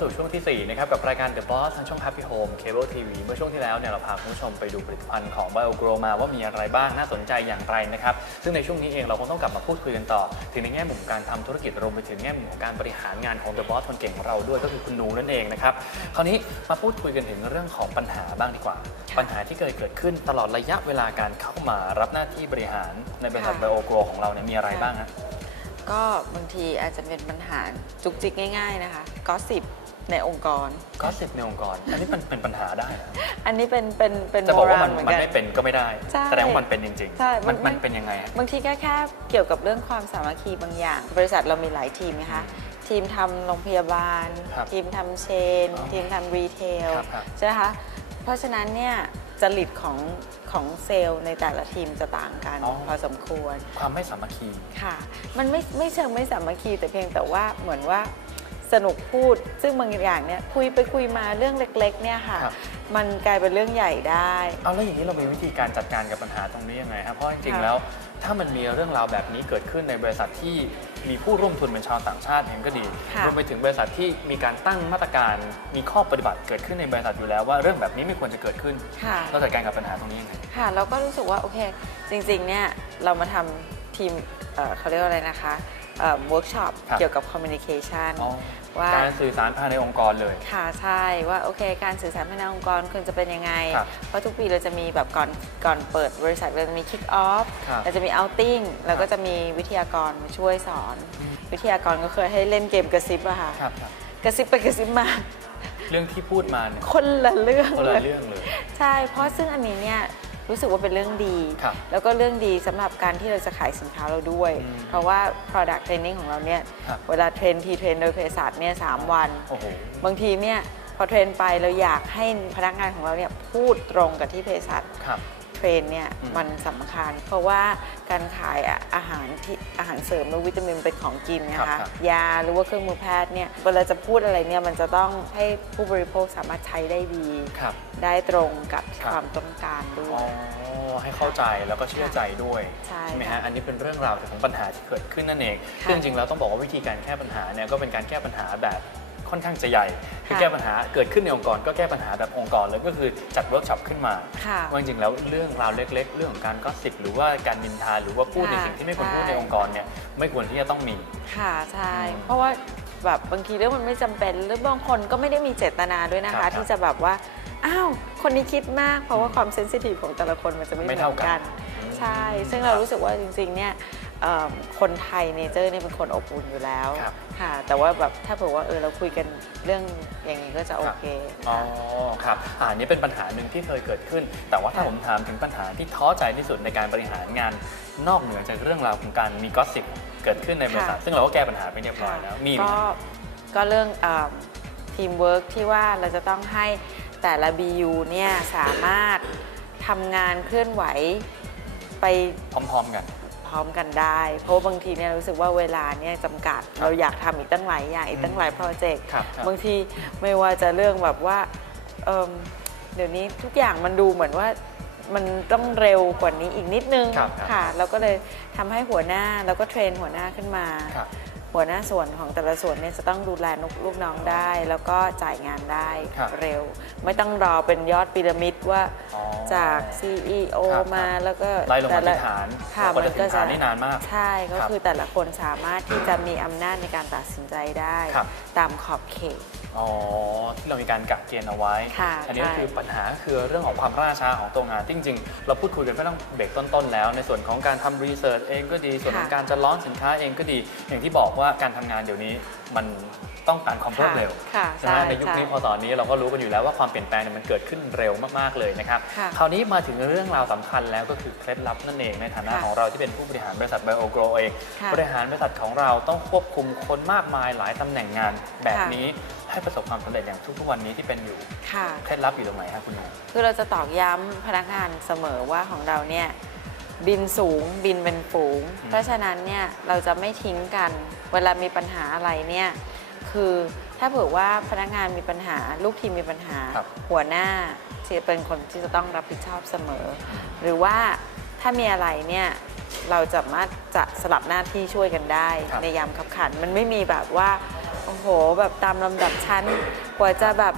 ชมกลับเข้าสู่ช่วงทีสี่ 4 นะครับ กับรายการ The Boss ทางช่อง Happy Home Cable TV เมื่อช่วงที่แล้วเนี่ยเราพาคุณผู้ชมไปดูผลิตภัณฑ์ของ BioGrow มาว่ามีอะไรบ้างน่าสนใจอย่างไรนะครับ ซึ่งในช่วงนี้เองเราคงต้องกลับมาพูดคุยกันต่อ ถึงในแง่มุมการทำธุรกิจรวมไปถึงแง่มุมของการบริหารงานของ The Boss คนเก่งของเราด้วยก็คือคุณนูนั่นเองนะครับคราวนี้มาพูดคุยกันถึงเรื่องของปัญหาบ้างดีกว่า ปัญหาที่เคยเกิดขึ้นตลอดระยะเวลาการเข้ามารับหน้าที่บริหารในบริษัทค่ะ BioGrow ของเราเนี่ยมีอะไรบ้างฮะก็บางทีอาจจะเป็นปัญหาจุกจิกง่าย ๆ นะคะก็สิบ ในองค์กร ก็สิบในองค์กร อันนี้มันเป็นปัญหาได้เหรออันนี้เป็นเป็นเป็นจะโบบอกว่ารามัณนเหมือนมันกัน ไม่เป็นก็ไม่ได้ ใช่แสดงว่ามันเป็นจริงใช่ๆมันมัน มันเป็นยังไงฮะ บางทีแค่แค่เกี่ยวกับเรื่องความสามัคคีบางอย่าง บริษัทเรามีหลายทีมนะคะ ทีมทำโรงพยาบาล ครับทีมทำเชน อ๋อทีมทำรีเทลครับครับใช่ไหมคะเพราะฉะนั้นเนี่ยจริตของของเซลล์ในแต่ละทีมจะต่างกันอ๋อ พอสมควร ความไม่สามัคคี ค่ะ มันไม่ไม่เชิงไม่สามัคคีแต่เพียงแต่ว่าเหมือนว่า สนุกพูด ซึ่งบางอย่างเนี่ยคุยไปคุยมาเรื่องเล็กๆเนี่ยค่ะ ครับ มันกลายเป็นเรื่องใหญ่ได้ เอาแล้วอย่างนี้เรามีวิธีการจัดการกับปัญหาตรงนี้ยังไงครับเพราะจริงๆค่ะแล้ว ถ้ามันมีเรื่องราวแบบนี้เกิดขึ้นในบริษัทที่มีผู้ร่วมทุนเป็นชาวต่างชาติเองก็ดีค่ะ รวมไปถึงบริษัทที่มีการตั้งมาตรการมีข้อปฏิบัติเกิดขึ้นในบริษัทอยู่แล้วว่าเรื่องแบบนี้ไม่ควรจะเกิดขึ้นค่ะ เราจัดการกับปัญหาตรงนี้ยังไง ค่ะเราก็รู้สึกว่า โอเค จริงๆเนี่ยเรามาทำทีมเอ่อเขาเรียกว่าอะไรนะคะ เวิร์กช็อปครับ เกี่ยวกับคอมมิ n นิเคชันอ๋อว่า การสื่อสารภายในองค์กรเลย ค่ะใช่ว่าโอเคการสื่อสารภายในองค์กรควรจะเป็นยังไง ครับเพราะทุกปีเราจะมีแบบก่อนก่อนเปิดบริษัทเราจะมีคิกออฟครับเราจะมีเอาติ้งแล้วก็จะมีวิทยากรมาช่วยสอนวิทยากรก็เคยให้เล่นเกมกระซิบอะค่ะครับครับกระซิบไปกระซิบมา เรื่องที่พูดมาเนี่ยคนละเรื่องคนเลละยเรื่องเลย ใช่ เพราะซึ่งอันนี้เนี่ย รู้สึกว่าเป็นเรื่องดี ครับแล้วก็เรื่องดีสำหรับการที่เราจะขายสินค้าเราด้วย อืมเพราะว่า product training ของเราเนี่ยครับ เวลาเทรนทีเทรนโดยเภสัชเนี่ยสามวัน โอ้โห บางทีเนี่ยพอเทรนไปเราอยากให้พนักงานของเราเนี่ยพูดตรงกับที่เภสัช ครับเทรนเนี่ยอืมมันสำคัญ เพราะว่าการขายอะอาหารที่อาหารเสริมหรือวิตามินเป็นของกินนะครัคะบครับยาหรือว่าเครื่องมือแพทย์เนี่ยเวลาจะพูดอะไรเนี่ยมันจะต้องให้ผู้บริโภคสามารถใช้ได้ดีครับได้ตรงกับครับความต้องการด้วอ๋อยให้เข้าใจแล้วก็เชื่อใจด้วยใช่ไหมค่ะฮะอันนี้เป็นเรื่องราวของปัญหาที่เกิดขึ้นนั่นเองค่ะซึ่งจริงๆแล้วต้องบอกว่าวิธีการแก้ปัญหาเนี่ยก็เป็นการแก้ปัญหาแบบ ค่อนข้างจะใหญ่คือค่ะแก้ปัญหาเกิดขึ้นในองค์กรก็แก้ปัญหาแบบองค์กรเลยก็คือจัดเวิร์กช็อปขึ้นมาค่ะว่าจริงๆแล้วเรื่องราวเล็ก ๆ เรื่องของการก็สิบหรือว่าการนินทาหรือว่าพูดในค่ะสิ่งที่ไม่ควรพูดใช่ในองค์กรเนี่ยไม่ควรที่จะต้องมีค่ะใช่อืมเพราะว่าแบบบางทีเรื่องมันไม่จำเป็นหรือบางคนก็ไม่ได้มีเจตนาด้วยนะครัคะบที่จะแบบว่าอ้าวคนนี้คิดมากเพราะว่าความเซนซิทีฟของแต่ละคนมันจะไม่เหไม่มืเท่าอนกันกันอืมใช่ ซึ่งเรารู้สึกว่าจริงๆเนี่ยเอิ่ม คนไทยเนเจอร์เนี่ยเป็นคนอบอุ่นอยู่แล้วครับ ค่ะแต่ว่าแบบถ้าเผื่อว่าเออเราคุยกันเรื่องอย่างนี้ก็จะโอเคอ๋อครับอ่าอันนี้เป็นปัญหาหนึ่งที่เคยเกิดขึ้น แต่ว่าถ้าค่ะ ผมถามถึงปัญหาที่ท้อใจที่สุดในการบริหารงานนอกเหนือจากเรื่องราวของการมีก็สิบเกิดขึ้นในบริษัทซึ่งเราก็แก้ปัญหาไปเรียบร้อยแล้วมีไหมก็ก็เรื่องทีมเวิร์กที่ว่าเราจะต้องให้แต่ละ BU เนี่ยสามารถทำงานเคลื่อนไหวไปพร้อม ๆ กัน พร้อมกันได้ เพราะว่าบางทีเนี่ยรู้สึกว่าเวลาเนี่ยจำกัดครับเราอยากทำอีกตั้งหลายอย่างอีกตั้งหลายโปรเจกต์ครับครับ บางทีไม่ว่าจะเรื่องแบบว่าเอิ่มเดี๋ยวนี้ทุกอย่างมันดูเหมือนว่ามันต้องเร็วกว่านี้อีกนิดนึงครับครับค่ะเราก็เลยทำให้หัวหน้าแล้วก็เทรนหัวหน้าขึ้นมา ครับ หัวหน้าส่วนของแต่ละส่วนเนี่ยจะต้องดูแลลูกน้องได้ แล้วก็จ่ายงานได้ครับเร็ว ไม่ต้องรอเป็นยอดพีระมิดว่าอ๋อจาก CEO ครับมาแล้วก็ไล่ลงมาแต่ที่ฐานค่ะกว่ามัจะนถึก็งจะฐานนี่นานมาก ใช่ก็ครับคือแต่ละคนสามารถที่จะมีอำนาจในการตัดสินใจได้ ครับ ตามขอบเขต อ๋อที่เรามีการกักเกณฑ์เอาไว้ ค่ะอันี้ใช่ คือปัญหาคือเรื่องของความล่าช้าของตัวงานที่จริง ๆ เราพูดคุยกันไม่ต้องเบรกต้นๆแล้ว ในส่วนของการทำรีเสิร์ชเองก็ดี ส่วนของค่ะการจะล้อนสินค้าเองก็ดี อย่างที่บอกว่าการทำงานเดี๋ยวนี้มันต้องการความรวดเร็ว ค่ะใช่ไหมใช่ในยุคนี้ใช่พอตอนนี้เราก็รู้กันอยู่แล้วว่าความเปลี่ยนแปลงเนี่ยมันเกิดขึ้นเร็วมากๆเลยนะครับ ค่ะคราวนี้มาถึงเรื่องราวสำคัญแล้วก็คือเคล็ดลับนั่นเองในฐานะค่ะของเราที่เป็นผู้บริหารบริษัท BioGrow เองค่ะบริหารบริษัทของเราต้องควบคุมคนมากมายหลายตำแหน่งงานแบบค่ะนี้ ให้ประสบความสำเร็จอย่างทุกๆวันนี้ที่เป็นอยู่ค่ะ เคล็ดลับอยู่ตรงไหนครับคุณหนู คือเราจะตอกย้ำพนักงานเสมอว่าของเราเนี่ยบินสูงบินเป็นฝูง อืม เพราะฉะนั้นเนี่ยเราจะไม่ทิ้งกัน เวลามีปัญหาอะไรเนี่ยคือถ้าเผื่อว่าพนักงานมีปัญหา ลูกทีมมีปัญหา ครับ หัวหน้าที่จะเป็นคนที่จะต้องรับผิดชอบเสมอ หรือว่าถ้ามีอะไรเนี่ยเราจะสามารถจะสลับหน้าที่ช่วยกันได้ ครับ ในยามขับขัน มันไม่มีแบบว่า โอ้โห แบบตามลำดับชั้น กว่าจะแบบ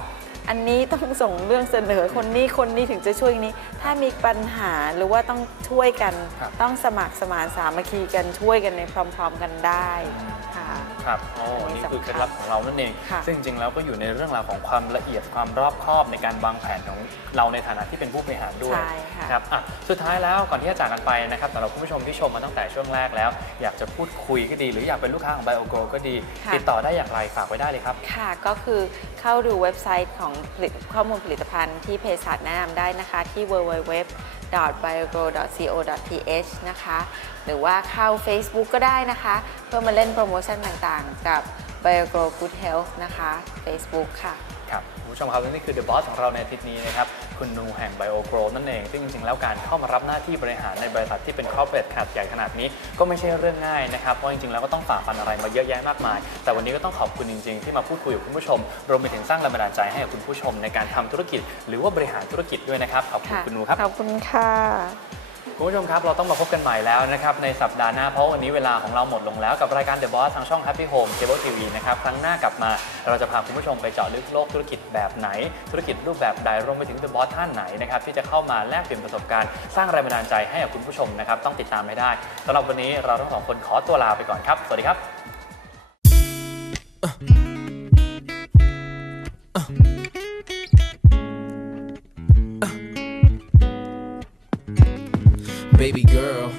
อันนี้ต้องส่งเรื่องเสนอคนนี้คนนี้ถึงจะช่วยนี้ ถ้ามีปัญหาหรือว่าต้องช่วยกัน ครับ ต้องสมัครสมานสามัคคีกันช่วยกันในพร้อม ๆ กันได้ค่ะ ครับโอ้อันนี้นี่คือสำคัญเคล็ดลับของเรานั่นเอง ค่ะ ซึ่งจริงๆแล้วก็อยู่ในเรื่องราวของความละเอียดความรอบคอบในการวางแผนของเราในฐานะที่เป็นผู้บริหารด้วย ใช่ค่ะ ครับอะสุดท้ายแล้วก่อนที่จะจากกันไปนะครับสำหรับคุณผู้ชมที่ชมมาตั้งแต่ช่วงแรกแล้ว อยากจะพูดคุยก็ดี หรืออยากเป็นลูกค้าของ BioGo ก็ดี ค่ะ ติดต่อได้อย่างไรฝากไว้ได้เลยครับ ค่ะก็คือเข้าดูเว็บไซต์ของของข้อมูลผลิตภัณฑ์ที่เภสัชแนะนำได้นะคะที่ www.biogrow.co.th นะคะ หรือว่าเข้า Facebook ก็ได้นะคะ เพื่อมาเล่นโปรโมชั่นต่างๆ กับ BioGrow Good Health นะคะ Facebook ค่ะ ครับคุณผู้ชมครับและนี่คือ The Boss ของเราในอาทิตย์นี้นะครับ คุณนูแห่ง BioGrow นั่นเอง ซึ่งจริงๆ แล้วการเข้ามารับหน้าที่บริหารในบริษัทที่เป็น corporate ขนาดใหญ่ขนาดนี้ ก็ไม่ใช่เรื่องง่ายนะครับ เพราะจริงๆ แล้วก็ต้องฝ่าฟันอะไรมาเยอะแยะมากมาย แต่วันนี้ก็ต้องขอบคุณจริง ๆ ที่มาพูดคุยกับคุณผู้ชม รวมไปถึงสร้างแรงบันดาลใจให้กับคุณผู้ชมในการทำธุรกิจ หรือว่าบริหารธุรกิจด้วยนะครับ ขอบคุณคุณนูครับ ขอบคุณค่ะ คุณผู้ชมครับ เราต้องมาพบกันใหม่แล้วนะครับ ในสัปดาห์หน้า เพราะวันนี้เวลาของเราหมดลงแล้วกับรายการ The Boss ทางช่อง Happy Home Cable TV นะครับ ครั้งหน้ากลับมาเราจะพาคุณผู้ชมไปเจาะลึกโลกธุรกิจแบบไหน ธุรกิจรูปแบบใดรวมไปถึง The Boss ท่านไหนนะครับที่จะเข้ามาแลกเปลี่ยนประสบการณ์ สร้างแรงบันดาลใจให้กับคุณผู้ชมนะครับต้องติดตามให้ได้สำหรับวันนี้เราทั้งสองคนขอตัวลาไปก่อนครับสวัสดีครับ Baby girl,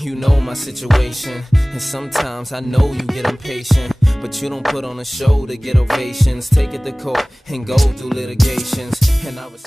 you know my situation. And sometimes I know you get impatient. But you don't put on a show to get ovations. Take it to court and go through litigations. And I was.